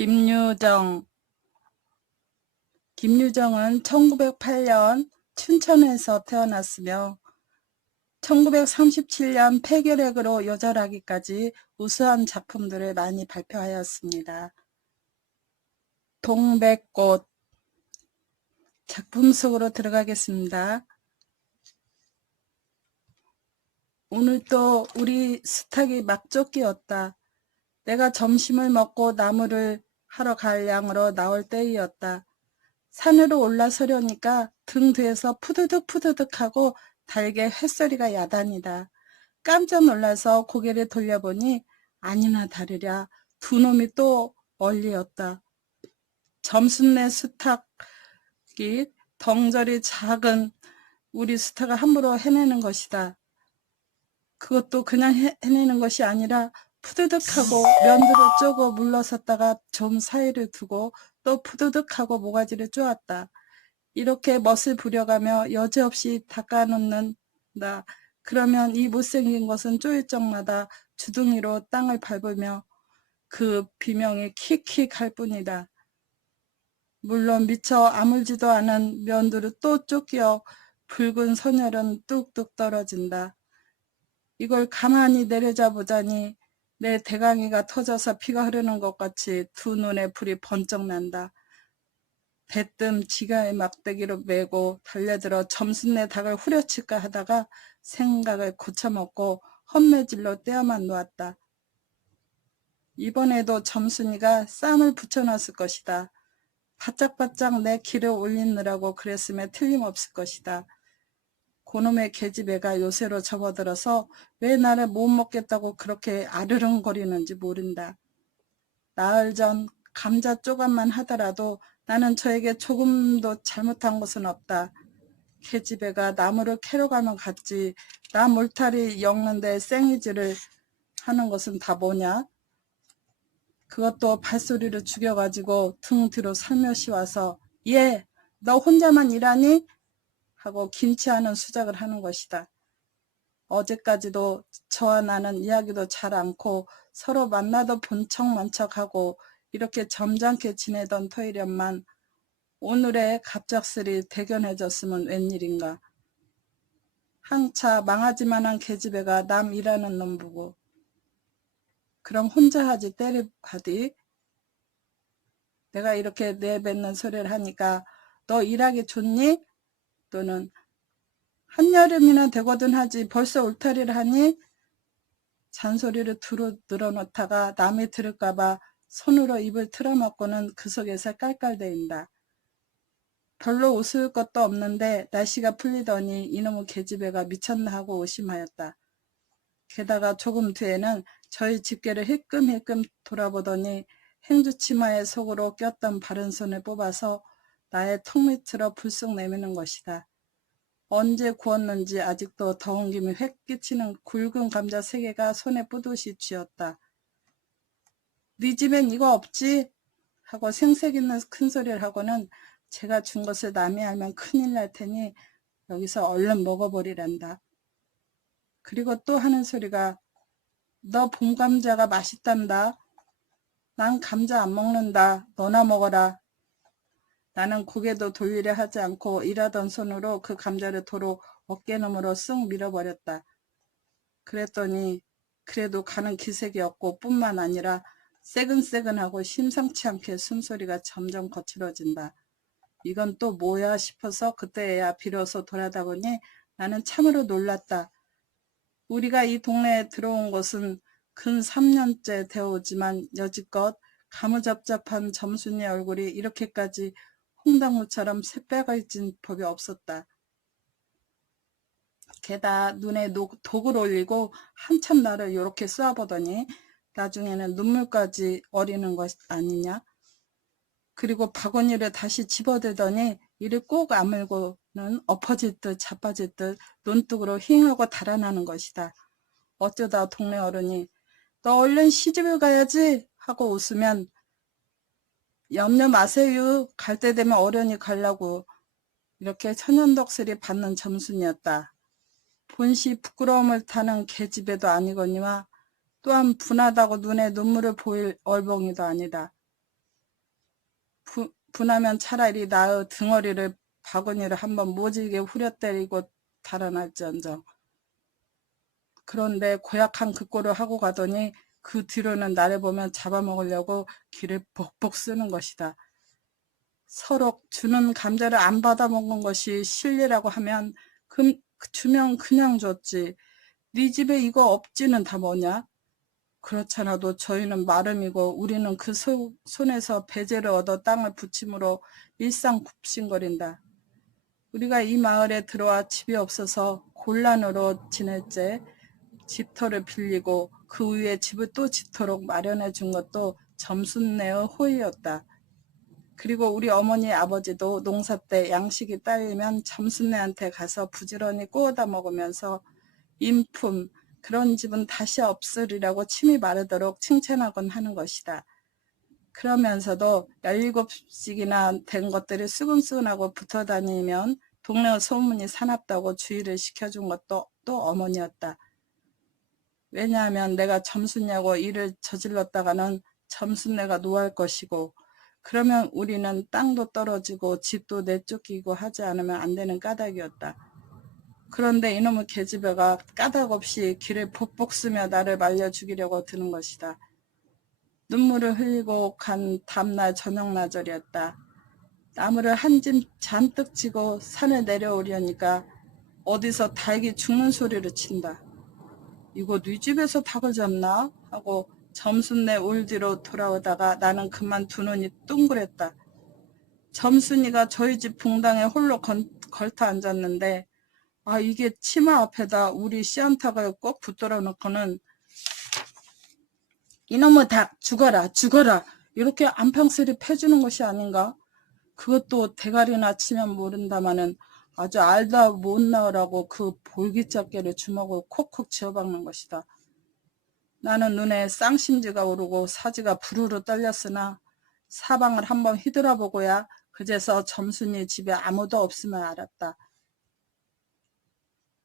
김유정. 김유정은 1908년 춘천에서 태어났으며 1937년 폐결핵으로 요절하기까지 우수한 작품들을 많이 발표하였습니다. 동백꽃. 작품 속으로 들어가겠습니다. 오늘 또 우리 수탉이 막쫓기였다. 내가 점심을 먹고 나무를 하러 갈 양으로 나올 때이었다. 산으로 올라서려니까 등 뒤에서 푸드득 푸드득 하고 달게 햇소리가 야단이다. 깜짝 놀라서 고개를 돌려보니 아니나 다르랴 두 놈이 또 멀리였다. 점순내 수탉이 덩저리 작은 우리 수탉을 함부로 해내는 것이다. 그것도 그냥 해내는 것이 아니라 푸드득하고 면들을 쪼고 물러섰다가 좀 사이를 두고 또 푸드득하고 모가지를 쪼았다. 이렇게 멋을 부려가며 여지없이 닦아놓는다. 그러면 이 못생긴 것은 쪼일 적마다 주둥이로 땅을 밟으며 그 비명이 킥킥 할 뿐이다. 물론 미처 아물지도 않은 면들을 또 쫓겨 붉은 선혈은 뚝뚝 떨어진다. 이걸 가만히 내려다보자니 내 대강이가 터져서 피가 흐르는 것 같이 두 눈에 불이 번쩍 난다. 대뜸 지가의 막대기로 메고 달려들어 점순내 닭을 후려칠까 하다가 생각을 고쳐먹고 헛매질로 떼어만 놓았다. 이번에도 점순이가 쌈을 붙여놨을 것이다. 바짝바짝 내 기를 올리느라고 그랬으면 틀림없을 것이다. 고놈의 계집애가 요새로 접어들어서 왜 나를 못 먹겠다고 그렇게 아르렁거리는지 모른다. 나흘 전 감자 조각만 하더라도 나는 저에게 조금도 잘못한 것은 없다. 계집애가 나무를 캐러 가면 갔지. 나 몰타리 엮는데 생이질을 하는 것은 다 뭐냐? 그것도 발소리를 죽여가지고 등 뒤로 살며시 와서 예, 너 혼자만 일하니? 하고 김치하는 수작을 하는 것이다. 어제까지도 저와 나는 이야기도 잘 않고 서로 만나도 본 척만 척하고 이렇게 점잖게 지내던 토일연만 오늘의 갑작스레 대견해졌으면 웬일인가. 항차 망하지만한 계집애가 남 일하는 놈 보고 그럼 혼자 하지 때를 하디. 내가 이렇게 내뱉는 소리를 하니까 너 일하기 좋니? 또는 한여름이나 되거든 하지 벌써 울타리를 하니? 잔소리를 두루 늘어놓다가 남이 들을까봐 손으로 입을 틀어막고는 그 속에서 깔깔대인다. 별로 웃을 것도 없는데 날씨가 풀리더니 이놈의 계집애가 미쳤나 하고 의심하였다. 게다가 조금 뒤에는 저희 집게를 힐끔힐끔 돌아보더니 행주치마의 속으로 꼈던 바른 손을 뽑아서 나의 턱 밑으로 불쑥 내미는 것이다. 언제 구웠는지 아직도 더운 김이 획 끼치는 굵은 감자 3개가 손에 뿌듯이 쥐었다. 네 집엔 이거 없지? 하고 생색 있는 큰소리를 하고는 제가 준 것을 남이 알면 큰일 날 테니 여기서 얼른 먹어버리란다. 그리고 또 하는 소리가 너 봄감자가 맛있단다. 난 감자 안 먹는다. 너나 먹어라. 나는 고개도 돌리려 하지 않고 일하던 손으로 그 감자를 도로 어깨너머로 쓱 밀어버렸다. 그랬더니 그래도 가는 기색이 없고 뿐만 아니라 새근새근하고 심상치 않게 숨소리가 점점 거칠어진다. 이건 또 뭐야 싶어서 그때야 비로소 돌아다보니 나는 참으로 놀랐다. 우리가 이 동네에 들어온 것은 근 3년째 되어오지만 여지껏 가무잡잡한 점순이 얼굴이 이렇게까지 홍당무처럼 새빨개 진 법이 없었다. 게다 눈에 독을 올리고 한참 나를 요렇게 쏘아보더니 나중에는 눈물까지 어리는 것 아니냐. 그리고 바구니를 다시 집어들더니 이를 꼭 아물고는 엎어질 듯 자빠질 듯 논뚝으로 힝하고 달아나는 것이다. 어쩌다 동네 어른이 너 얼른 시집을 가야지 하고 웃으면 염려 마세요. 갈 때 되면 어른이 가려고. 이렇게 천연덕스리 받는 점순이었다. 본시 부끄러움을 타는 계집애도 아니거니와 또한 분하다고 눈에 눈물을 보일 얼벙이도 아니다. 분하면 차라리 나의 등허리를 바구니를 한번 모질게 후려때리고 달아날지언정. 그런데 고약한 그 꼴을 하고 가더니 그 뒤로는 나를 보면 잡아먹으려고 귀를 복복 쓰는 것이다. 서로 주는 감자를 안 받아먹은 것이 실례라고 하면 주면 그냥 줬지. 네 집에 이거 없지는 다 뭐냐? 그렇잖아도 저희는 마름이고 우리는 그 손에서 배제를 얻어 땅을 부침으로 일상 굽신거린다. 우리가 이 마을에 들어와 집이 없어서 곤란으로 지낼째 집터를 빌리고 그 위에 집을 또 짓도록 마련해 준 것도 점순네의 호의였다. 그리고 우리 어머니 아버지도 농사 때 양식이 딸리면 점순네한테 가서 부지런히 구워다 먹으면서 인품, 그런 집은 다시 없으리라고 침이 마르도록 칭찬하곤 하는 것이다. 그러면서도 17씩이나 된 것들이 수근수근하고 붙어다니면 동네 소문이 사납다고 주의를 시켜준 것도 또 어머니였다. 왜냐하면 내가 점순냐고 일을 저질렀다가는 점순네가 노할 것이고 그러면 우리는 땅도 떨어지고 집도 내쫓기고 하지 않으면 안 되는 까닭이었다. 그런데 이놈의 계집애가 까닭없이 귀를 복복 쓰며 나를 말려 죽이려고 드는 것이다. 눈물을 흘리고 간 다음날 저녁나절이었다. 나무를 한 짐 잔뜩 지고 산을 내려오려니까 어디서 닭이 죽는 소리를 친다. 이거 네 집에서 닭을 잡나? 하고 점순네 울 뒤로 돌아오다가 나는 그만 두 눈이 둥그랬다. 점순이가 저희 집 붕당에 홀로 걸터 앉았는데 이게 치마 앞에다 우리 씨안타가 꼭 붙들어 놓고는 이놈의 닭 죽어라 죽어라 이렇게 안평스리 패주는 것이 아닌가? 그것도 대가리나 치면 모른다마는 아주 알다 못 나으라고 그 볼기짝개를 주먹으로 콕콕 쥐어박는 것이다. 나는 눈에 쌍심지가 오르고 사지가 부르르 떨렸으나 사방을 한번 휘돌아보고야 그제서 점순이 집에 아무도 없음을 알았다.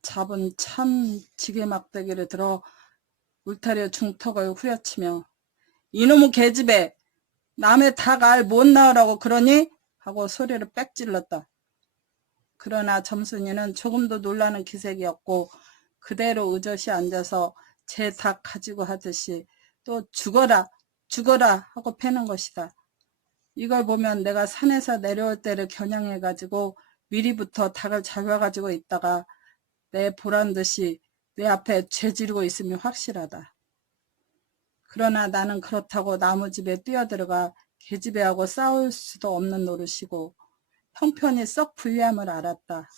잡은 참 지게막대기를 들어 울타리의 중턱을 후려치며 이놈의 계집애 남의 닭 알 못 낳으라고 그러니? 하고 소리를 빽 질렀다. 그러나 점순이는 조금도 놀라는 기색이었고 그대로 의젓이 앉아서 제 닭 가지고 하듯이 또 죽어라 죽어라 하고 패는 것이다. 이걸 보면 내가 산에서 내려올 때를 겨냥해가지고 미리부터 닭을 잡아가지고 있다가 내 보란듯이 내 앞에 죄지르고 있음이 확실하다. 그러나 나는 그렇다고 나무집에 뛰어들어가 계집애하고 싸울 수도 없는 노릇이고 형편이 썩 불리함을 알았다.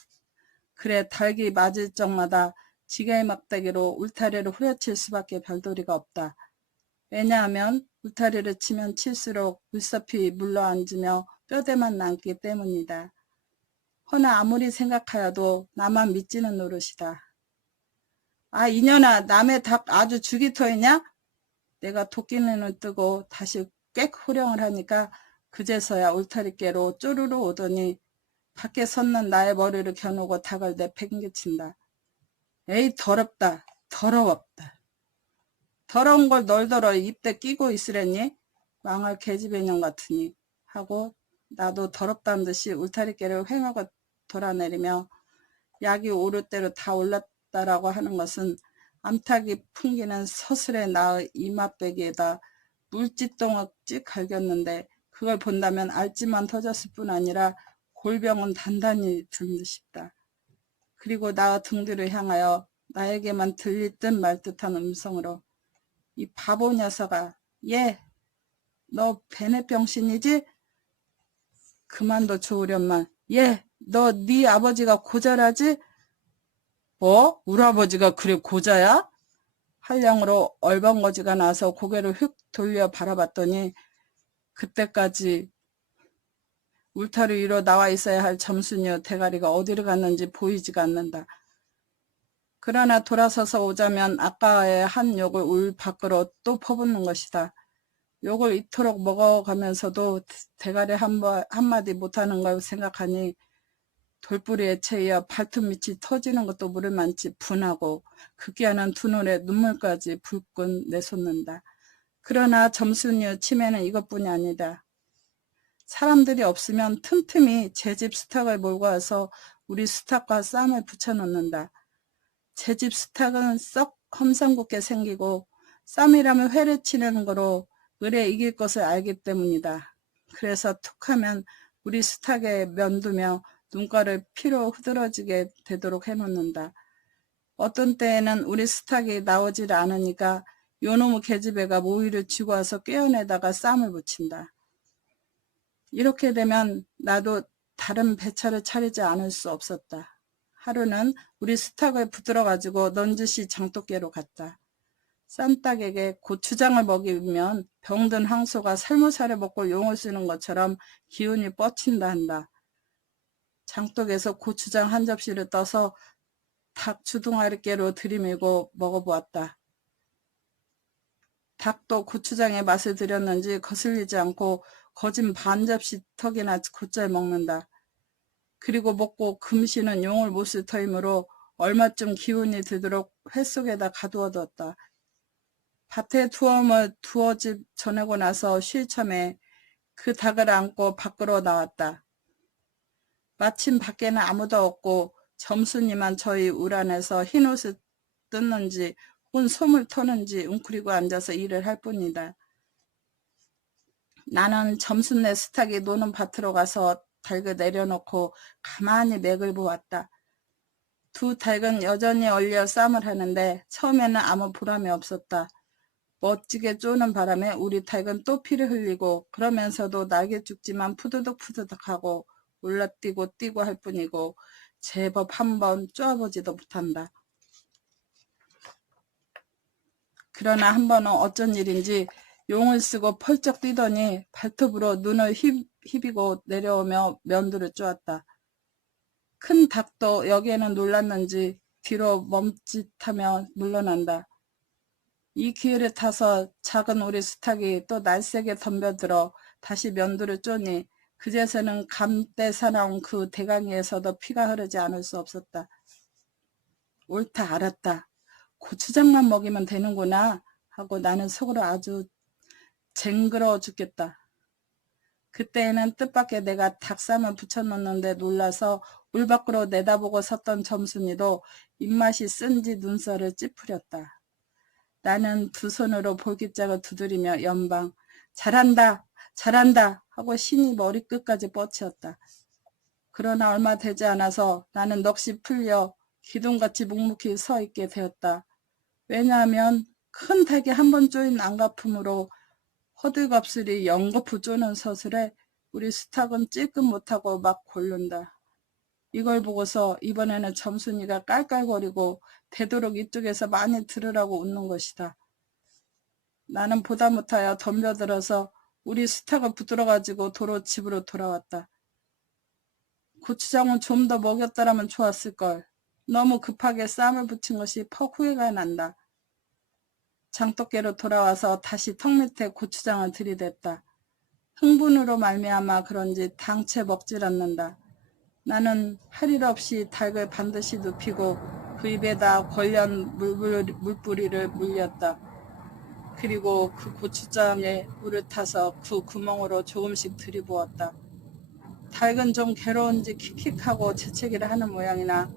그래 닭이 맞을 적마다 지게의 막대기로 울타리를 후려칠 수밖에 별도리가 없다. 왜냐하면 울타리를 치면 칠수록 물섭이 물러앉으며 뼈대만 남기 때문이다. 허나 아무리 생각하여도 나만 믿지는 노릇이다. 이년아 남의 닭 아주 죽이터이냐? 내가 도끼눈을 뜨고 다시 꽥 호령을 하니까 그제서야 울타리께로 쪼르르 오더니 밖에 섰는 나의 머리를 겨누고 닭을 내팽개친다. 에이 더럽다 더러웠다. 더러운 걸 널더러 입대 끼고 있으랬니? 망할 계집애년 같으니 하고 나도 더럽다는 듯이 울타리께를 횡하고 돌아내리며 약이 오를 대로 다 올랐다라고 하는 것은 암탉이 풍기는 서슬의 나의 이맛배기에다 물짓덩어찌 갈겼는데 그걸 본다면 알지만 터졌을 뿐 아니라 골병은 단단히 든 듯이다. 그리고 나의 등 뒤를 향하여 나에게만 들릴 듯 말 듯한 음성으로 이 바보 녀석아 너 베네병신이지? 그만둬 좋으련만 너 네 아버지가 고자라지? 뭐? 우리 아버지가 그래 고자야? 한량으로 얼벙거지가 나서 고개를 휙 돌려 바라봤더니 그때까지 울타리 위로 나와 있어야 할 점순이여 대가리가 어디로 갔는지 보이지가 않는다. 그러나 돌아서서 오자면 아까의 한 욕을 울 밖으로 또 퍼붓는 것이다. 욕을 이토록 먹어가면서도 대가리 한마디 못하는 걸 생각하니 돌뿌리에 채이어 발톱 밑이 터지는 것도 모를만치 분하고 극기하는 두 눈에 눈물까지 불끈 내솟는다. 그러나 점순이의 치매는 이것뿐이 아니다. 사람들이 없으면 틈틈이 제 집 수탉을 몰고 와서 우리 수탉과 쌈을 붙여 놓는다. 제 집 수탉은 썩 험상궂게 생기고 쌈이라면 회를 치는 거로 을에 이길 것을 알기 때문이다. 그래서 툭하면 우리 수탉에 면두며 눈가를 피로 흐드러지게 되도록 해놓는다. 어떤 때에는 우리 수탉이 나오질 않으니까 요놈의 계집애가 모이를 쥐고 와서 꿰어내다가 쌈을 붙인다. 이렇게 되면 나도 다른 배차를 차리지 않을 수 없었다. 하루는 우리 수탉을 붙들어 가지고 넌지시 장독계로 갔다. 쌈닭에게 고추장을 먹이면 병든 황소가 살모살을 먹고 용을 쓰는 것처럼 기운이 뻗친다 한다. 장독에서 고추장 한 접시를 떠서 닭 주둥아리깨로 들이밀고 먹어보았다. 닭도 고추장의 맛을 들였는지 거슬리지 않고 거진 반 접시 턱이나 곧잘 먹는다. 그리고 먹고 금시는 용을 못 쓸 터이므로 얼마쯤 기운이 들도록 회 속에다 가두어두었다. 밭에 두어 집 전하고 나서 쉴 참에 그 닭을 안고 밖으로 나왔다. 마침 밖에는 아무도 없고 점순이만 저희 울 안에서 흰옷을 뜯는지 혹은 솜을 터는지 웅크리고 앉아서 일을 할 뿐이다. 나는 점순네 수탉이 노는 밭으로 가서 닭을 내려놓고 가만히 맥을 보았다. 두 닭은 여전히 얼려 쌈을 하는데 처음에는 아무 보람이 없었다. 멋지게 쪼는 바람에 우리 닭은 또 피를 흘리고 그러면서도 날개 죽지만 푸드득푸드득하고 올라뛰고 뛰고 할 뿐이고 제법 한번 쪼아보지도 못한다. 그러나 한 번은 어쩐 일인지 용을 쓰고 펄쩍 뛰더니 발톱으로 눈을 휘비고 내려오며 면두를 쪼았다. 큰 닭도 여기에는 놀랐는지 뒤로 멈칫하며 물러난다. 이 기회를 타서 작은 우리 수탉이 또 날쌔게 덤벼들어 다시 면두를 쪼니 그제서는 감때 사나운 그 대강이에서도 피가 흐르지 않을 수 없었다. 옳다 알았다. 고추장만 먹이면 되는구나 하고 나는 속으로 아주 쟁그러워 죽겠다. 그때에는 뜻밖의 내가 닭쌈을 붙여놓는데 놀라서 울 밖으로 내다보고 섰던 점순이도 입맛이 쓴지 눈살을 찌푸렸다. 나는 두 손으로 볼깃짝을 두드리며 연방 잘한다 잘한다 하고 신이 머리끝까지 뻗치었다. 그러나 얼마 되지 않아서 나는 넋이 풀려 기둥같이 묵묵히 서 있게 되었다. 왜냐하면 큰 닭이 한 번 쪼인 안가품으로 허들갑술이 연거푸 쪼는 서슬에 우리 수탉은 찔끔 못하고 막 골른다. 이걸 보고서 이번에는 점순이가 깔깔거리고 되도록 이쪽에서 많이 들으라고 웃는 것이다. 나는 보다 못하여 덤벼들어서 우리 수탉을 붙들어 가지고 도로 집으로 돌아왔다. 고추장은 좀 더 먹였더라면 좋았을걸. 너무 급하게 쌈을 붙인 것이 퍽 후회가 난다. 장독계로 돌아와서 다시 턱 밑에 고추장을 들이댔다. 흥분으로 말미암아 그런지 당채 먹질 않는다. 나는 할 일 없이 닭을 반드시 눕히고 그 입에다 걸련 물뿌리를 물렸다. 그리고 그 고추장에 물을 타서 그 구멍으로 조금씩 들이부었다. 닭은 좀 괴로운지 킥킥하고 재채기를 하는 모양이나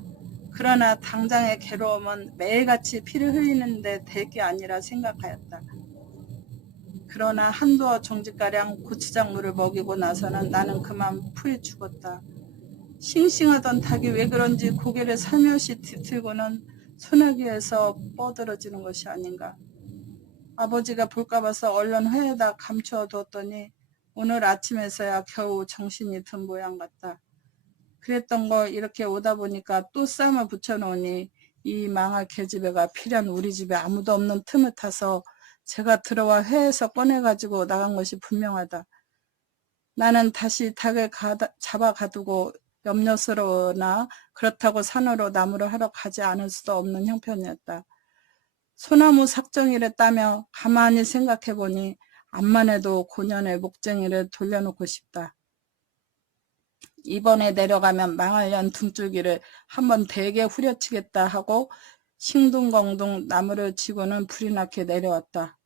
그러나 당장의 괴로움은 매일같이 피를 흘리는데 될 게 아니라 생각하였다. 그러나 한두어 종지가량 고추장물을 먹이고 나서는 나는 그만 풀이 죽었다. 싱싱하던 닭이 왜 그런지 고개를 살며시 뒤틀고는 소나기에서 뻗어지는 것이 아닌가. 아버지가 볼까 봐서 얼른 회에다 감추어 두었더니 오늘 아침에서야 겨우 정신이 든 모양 같다. 그랬던 걸 이렇게 오다 보니까 또 쌈을 붙여놓으니 이 망할 계집애가 필연 우리 집에 아무도 없는 틈을 타서 제가 들어와 회에서 꺼내가지고 나간 것이 분명하다. 나는 다시 닭을 잡아 가두고 염려스러우나 그렇다고 산으로 나무를 하러 가지 않을 수도 없는 형편이었다. 소나무 삭정이를 따며 가만히 생각해보니 암만 해도 고년의 목쟁이를 돌려놓고 싶다. 이번에 내려가면 망할년 등줄기를 한번 대게 후려치겠다 하고 싱둥벙둥 나무를 치고는 불이 나게 내려왔다.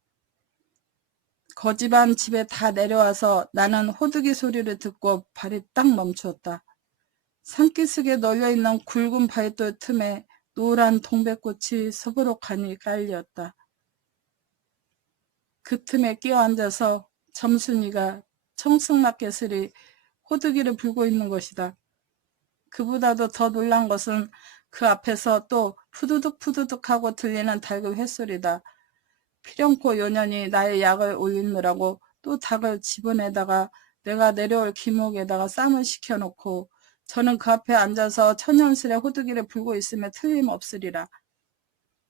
거지반 집에 다 내려와서 나는 호두기 소리를 듣고 발이 딱 멈추었다. 산기슭에 널려있는 굵은 바위돌 틈에 노란 동백꽃이 서부록하니 깔렸다. 그 틈에 끼어앉아서 점순이가 청승맞게 호두기를 불고 있는 것이다. 그보다도 더 놀란 것은 그 앞에서 또 푸두둑 푸두둑 하고 들리는 닭의 횟소리다. 피령코 요년이 나의 약을 올리느라고 또 닭을 집어내다가 내가 내려올 기목에다가 쌈을 시켜놓고 저는 그 앞에 앉아서 천연스레 호두기를 불고 있음에 틀림없으리라.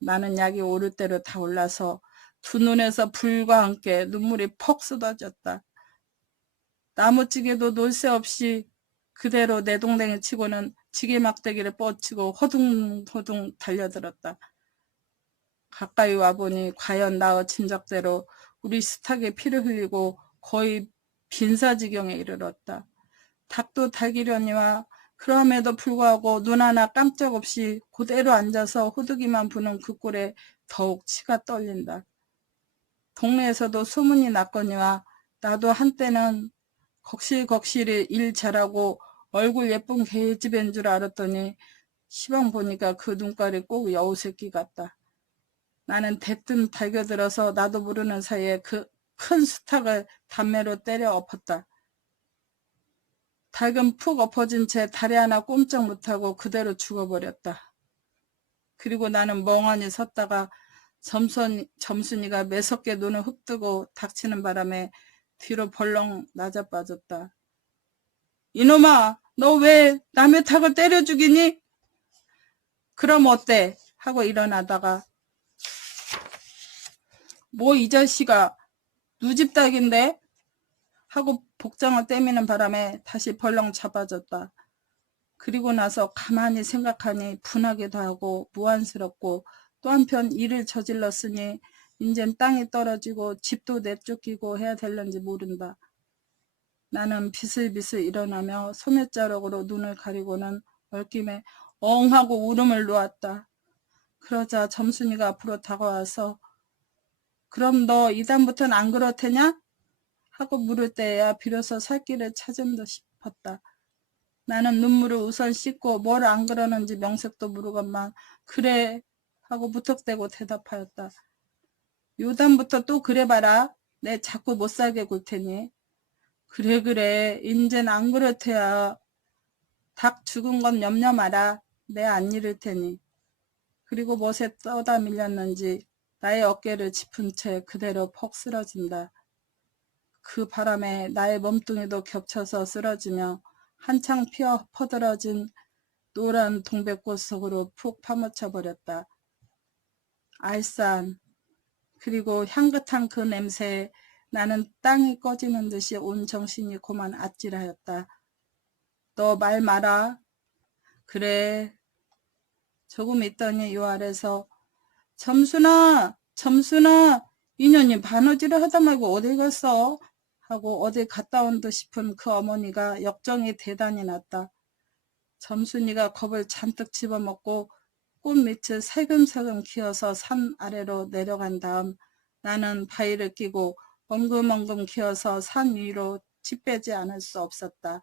나는 약이 오를 대로 다 올라서 두 눈에서 불과 함께 눈물이 퍽 쏟아졌다. 나무찌개도 놀 새 없이 그대로 내동댕이 치고는 지게 막대기를 뻗치고 허둥허둥 달려들었다. 가까이 와보니 과연 나의 짐작대로 우리 수탉에 피를 흘리고 거의 빈사지경에 이르렀다. 닭도 달기려니와 그럼에도 불구하고 눈 하나 깜짝없이 그대로 앉아서 호두기만 부는 그 꼴에 더욱 치가 떨린다. 동네에서도 소문이 났거니와 나도 한때는 걱실걱실히 일 잘하고 얼굴 예쁜 계집애인 줄 알았더니 시방 보니까 그 눈깔이 꼭 여우새끼 같다. 나는 대뜸 달겨들어서 나도 모르는 사이에 그 큰 수탉을 담매로 때려 엎었다. 닭은 푹 엎어진 채 다리 하나 꼼짝 못하고 그대로 죽어버렸다. 그리고 나는 멍하니 섰다가 점순이가 매섭게 눈을 흙 뜨고 닥치는 바람에 뒤로 벌렁 낮아빠졌다. 이놈아, 너 왜 남의 닭을 때려 죽이니? 그럼 어때? 하고 일어나다가 뭐 이 자식아, 누집 닭인데? 하고 복장을 떼미는 바람에 다시 벌렁 잡아졌다. 그리고 나서 가만히 생각하니 분하기도 하고 무안스럽고 또 한편 일을 저질렀으니 인젠 땅이 떨어지고 집도 내쫓기고 해야 될는지 모른다. 나는 비슬비슬 일어나며 소매자락으로 눈을 가리고는 얼김에 엉하고 울음을 놓았다. 그러자 점순이가 앞으로 다가와서 그럼 너 이다음부터는 안 그렇대냐? 하고 물을 때야 비로소 살 길을 찾은 듯 싶었다. 나는 눈물을 우선 씻고 뭘 안 그러는지 명색도 모르건만 그래 하고 무턱대고 대답하였다. 요담부터 또 그래봐라. 내 자꾸 못살게 굴 테니. 그래 인젠 안 그럴 테야. 닭 죽은 건 염려 마라. 내 안 잃을 테니. 그리고 못에 떠다 밀렸는지 나의 어깨를 짚은 채 그대로 퍽 쓰러진다. 그 바람에 나의 몸뚱이도 겹쳐서 쓰러지며 한창 피어 퍼들어진 노란 동백꽃 속으로 푹 파묻혀 버렸다. 알싸한 그리고 향긋한 그 냄새에 나는 땅이 꺼지는 듯이 온 정신이 고만 아찔하였다. 너 말 마라. 그래. 조금 있더니 요 아래서 점순아 이년이 바느질을 하다 말고 어디 갔어? 하고 어디 갔다 온 듯 싶은 그 어머니가 역정이 대단히 났다. 점순이가 겁을 잔뜩 집어먹고 꽃밑을 살금살금 기어서 산 아래로 내려간 다음 나는 바위를 끼고 엉금엉금 기어서 산 위로 집 빼지 않을 수 없었다.